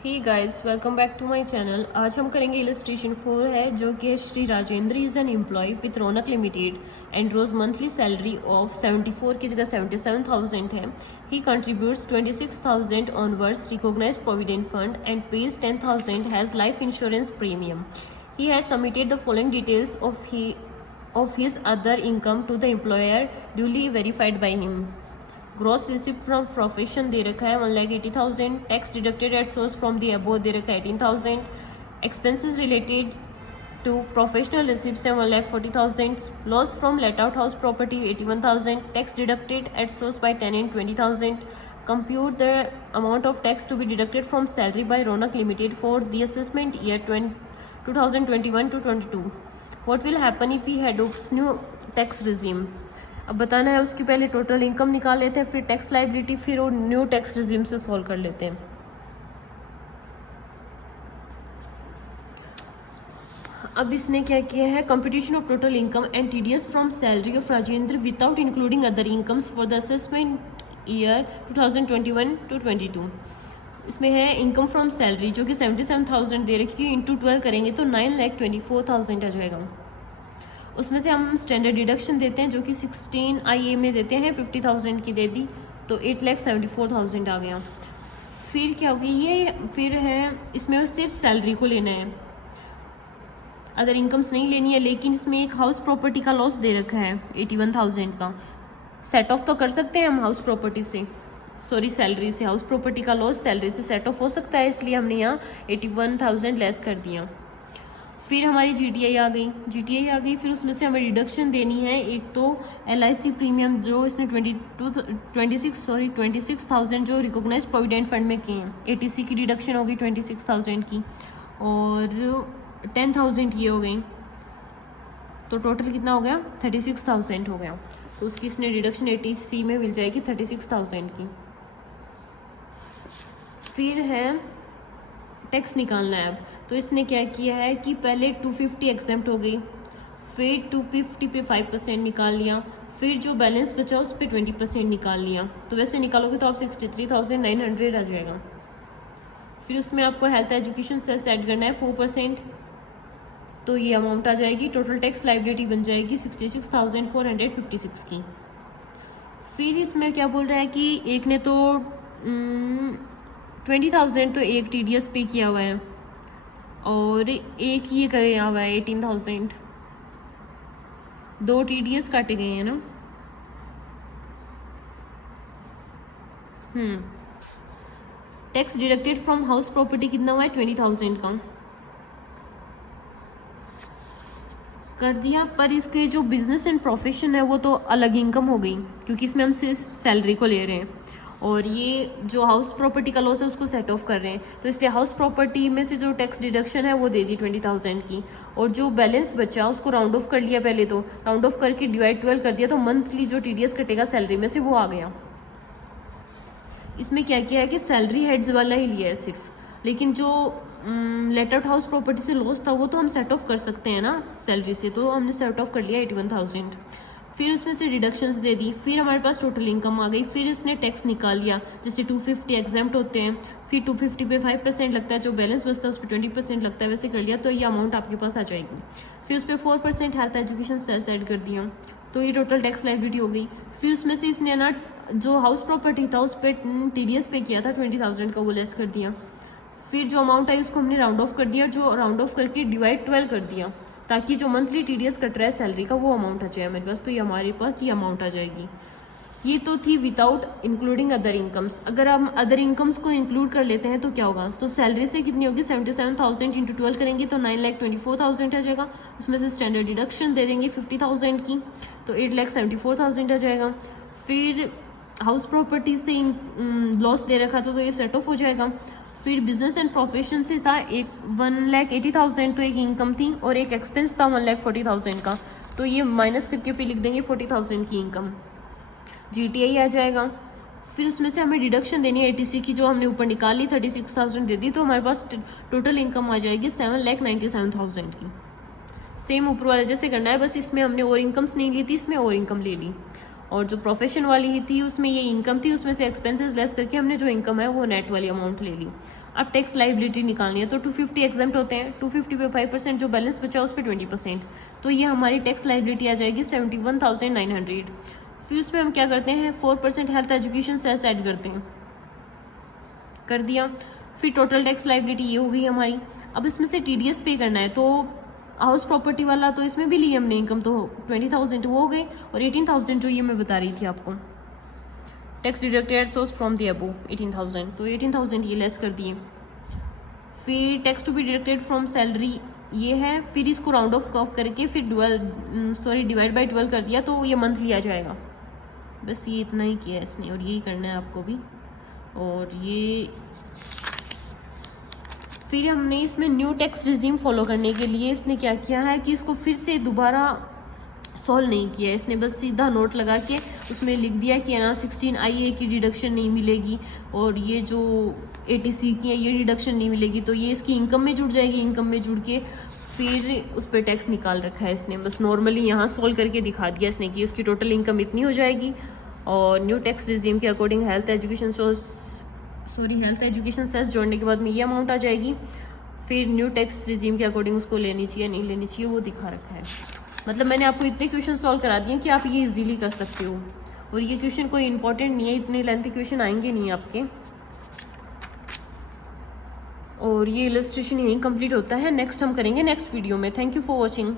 Hey guys, welcome back to my channel. आज हम करेंगे इलस्ट्रेशन 4 है जो कि Shri Rajendra is an employ with Raunak limited and rose monthly salary of 74 की जगह 77,000 है। He contributes 26,000 onwards recognised provident fund and pays 10,000 has life insurance premium. He has submitted the following details of his other income to the employer duly verified by him. Gross receipt from profession दे रखा है 1,80,000। Tax deducted at source from the above दे रखा है 18,000। Expenses related to professional receipts है 1,40,000। Loss from let out house property 81,000। Tax deducted at source by 10 and 20,000। Compute the amount of tax to be deducted from salary by Raunak limited for the assessment year 2021 to 22। What will happen if he adopts new tax regime? अब बताना है उसकी पहले total income निकाल लेते हैं, फिर tax liability, फिर वो न्यू टैक्स रिजीम से सॉल्व कर लेते हैं। अब इसने क्या किया है, computation of total income and TDS from salary of Rajendra without including other incomes for the assessment year 2021 to 22। इसमें है इनकम फ्रॉम सैलरी जो कि 77,000 दे रखी है, इंटू 12 करेंगे तो 9,24,000 आ जाएगा। उसमें से हम स्टैंडर्ड डिडक्शन देते हैं जो कि 16 IA में देते हैं, 50,000 की दे दी तो 8,74,000 आ गया। फिर क्या होगी ये, फिर है इसमें सिर्फ सैलरी को लेना है, अदर इनकम्स नहीं लेनी है। लेकिन इसमें एक हाउस प्रॉपर्टी का लॉस दे रखा है 81,000 का। सेट ऑफ तो कर सकते हैं हम हाउस प्रॉपर्टी से, सॉरी सैलरी से। हाउस प्रॉपर्टी का लॉस सैलरी से सेट ऑफ हो सकता है, इसलिए हमने यहाँ 81,000 लेस कर दिया। फिर हमारी GTI आ गई, फिर उसमें से हमें डिडक्शन देनी है। एक तो LIC प्रीमियम जो इसने 26,000 जो रिकॉग्नाइज प्रोविडेंट फंड में किए हैं। ATC की डिडक्शन हो गई 26,000 की और 10,000 ये हो गई, तो टोटल कितना हो गया 36,000 हो गया। तो उसकी इसने डिडक्शन ATC में मिल जाएगी 36,000 की। फिर है टैक्स निकालना है। अब तो इसने क्या किया है कि पहले 250 एग्जेम्प्ट हो गई, फिर 250 पे 5% निकाल लिया, फिर जो बैलेंस बचा उस पर 20% निकाल लिया। तो वैसे निकालोगे तो आप 63,900 आ जाएगा। फिर उसमें आपको हेल्थ एजुकेशन सेस ऐड करना है 4%, तो ये अमाउंट आ जाएगी। टोटल टैक्स लाइबिलिटी बन जाएगी 66,456 की। फिर इसमें क्या बोल रहा है कि एक ने तो 20,000 तो एक TDS पे किया हुआ है और एक ये किया हुआ है 18,000। 2 TDS काटे गए हैं ना। Tax deducted from house property कितना हुआ है 20,000 का कर दिया। पर इसके जो बिजनेस एंड प्रोफेशन है वो तो अलग इनकम हो गई, क्योंकि इसमें हम सिर्फ सैलरी को ले रहे हैं और ये जो हाउस प्रॉपर्टी का लॉस है उसको सेट ऑफ कर रहे हैं। तो इसलिए हाउस प्रॉपर्टी में से जो टैक्स डिडक्शन है वो दे दी 20,000 की, और जो बैलेंस बचा उसको राउंड ऑफ कर लिया। पहले तो राउंड ऑफ करके डिवाइड 12 कर दिया, तो मंथली जो TDS कटेगा सैलरी में से वो आ गया। इसमें क्या किया है कि सैलरी हेड्स वाला ही लिया है सिर्फ, लेकिन जो लेट आउट हाउस प्रॉपर्टी से लॉस था वो तो हम सेट ऑफ कर सकते हैं ना सैलरी से, तो हमने सेट ऑफ कर लिया 81,000। फिर उसमें से डिडक्शंस दे दी, फिर हमारे पास टोटल इनकम आ गई। फिर इसने टैक्स निकाल लिया, जैसे 250 एग्जाम्प्ट होते हैं, फिर 250 पे 5% लगता है, जो बैलेंस बचता है उस पर 20% लगता है, वैसे कर लिया तो ये अमाउंट आपके पास आ जाएगी। फिर उस पर 4% हेल्थ एजुकेशन सेस ऐड कर दिया, तो ये टोटल टैक्स लाइबिलिटी हो गई। फिर उसमें से इसने ना जो हाउस प्रॉपर्टी था उस पर TDS पे किया था 20,000 का, वो लेस कर दिया। फिर जो अमाउंट आई उसको हमने राउंड ऑफ कर दिया, जो राउंड ऑफ करके डिवाइड 12 कर दिया, ताकि जो मंथली TDS कट रहा है सैलरी का वो अमाउंट आ जाए हमारे पास। तो ये हमारे पास ये अमाउंट आ जाएगी। ये तो थी विदाउट इंक्लूडिंग अदर इनकम्स। अगर हम अदर इनकम्स को इंक्लूड कर लेते हैं तो क्या होगा, तो सैलरी से कितनी होगी 77,000 इंटू 12 करेंगे तो 9,24,000 आ जाएगा। उसमें से स्टैंडर्ड डिडक्शन दे देंगे 50,000 की, तो 8,74,000 आ जाएगा। फिर हाउस प्रॉपर्टी से लॉस दे रखा था तो ये सेट ऑफ हो जाएगा। फिर बिजनेस एंड प्रोफेशन से था 1,80,000 तो एक इनकम थी, और एक एक्सपेंस था 1,40,000 का, तो ये माइनस करके फिर लिख देंगे 40,000 की इनकम। GTI आ जाएगा। फिर उसमें से हमें डिडक्शन देनी है ATC की, जो हमने ऊपर निकाली 36,000 दे दी, तो हमारे पास टोटल इनकम आ जाएगी 7,97,000 की। सेम ऊपर वाले जैसे करना है, बस इसमें हमने और इनकम्स नहीं ली थी, इसमें और इनकम ले ली। और जो प्रोफेशन वाली ही थी उसमें ये इनकम थी, उसमें से एक्सपेंसेस लेस करके हमने जो इनकम है वो नेट वाली अमाउंट ले ली। अब टैक्स लाइबिलिटी निकालनी है तो 250 एग्जाम्प्ट होते हैं, 250 पे 5% जो बैलेंस बचा उस पर 20%, तो ये हमारी टैक्स लाइबिलिटी आ जाएगी 71,900। फिर उस पर हम क्या करते हैं 4% हेल्थ एजुकेशन सेस ऐड करते हैं, कर दिया। फिर टोटल टैक्स लाइबिलिटी ये हो गई हमारी। अब इसमें से TDS पे करना है, तो हाउस प्रॉपर्टी वाला तो इसमें भी ली हमने इनकम, तो 20,000 वो हो गए, और 18,000 जो ये मैं बता रही थी आपको tax deducted source from the above 18,000, तो 18,000 ये लेस कर दिए। फिर tax to be deducted from salary ये है, फिर इसको राउंड ऑफ कर्व करके फिर डिवाइड बाई 12 कर दिया, तो ये मंथली आ जाएगा। बस ये इतना ही किया है इसने, और यही करना है आपको भी। और ये फिर हमने इसमें न्यू टैक्स रिजीम फॉलो करने के लिए इसने क्या किया है कि इसको फिर से दोबारा सॉल्व नहीं किया, इसने बस सीधा नोट लगा के उसमें लिख दिया कि ना 16IA की डिडक्शन नहीं मिलेगी, और ये जो 80C की है ये डिडक्शन नहीं मिलेगी, तो ये इसकी इनकम में जुड़ जाएगी। इनकम में जुड़ के फिर उस पर टैक्स निकाल रखा है इसने, बस नॉर्मली यहाँ सॉल्व करके दिखा दिया इसने कि उसकी टोटल इनकम इतनी हो जाएगी। और न्यू टैक्स रिजीम के अकॉर्डिंग हेल्थ एजुकेशन सेस जोड़ने के बाद में ये अमाउंट आ जाएगी। फिर न्यू टैक्स रिजीम के अकॉर्डिंग उसको लेनी चाहिए नहीं लेनी चाहिए वो दिखा रखा है। मतलब मैंने आपको इतने क्वेश्चन सॉल्व करा दिए कि आप ये इजीली कर सकते हो, और ये क्वेश्चन कोई इंपॉर्टेंट नहीं है, इतने लेंथी क्वेश्चन आएंगे नहीं आपके। और ये इलस्ट्रेशन यहीं कंप्लीट होता है, नेक्स्ट हम करेंगे नेक्स्ट वीडियो में। Thank you for watching.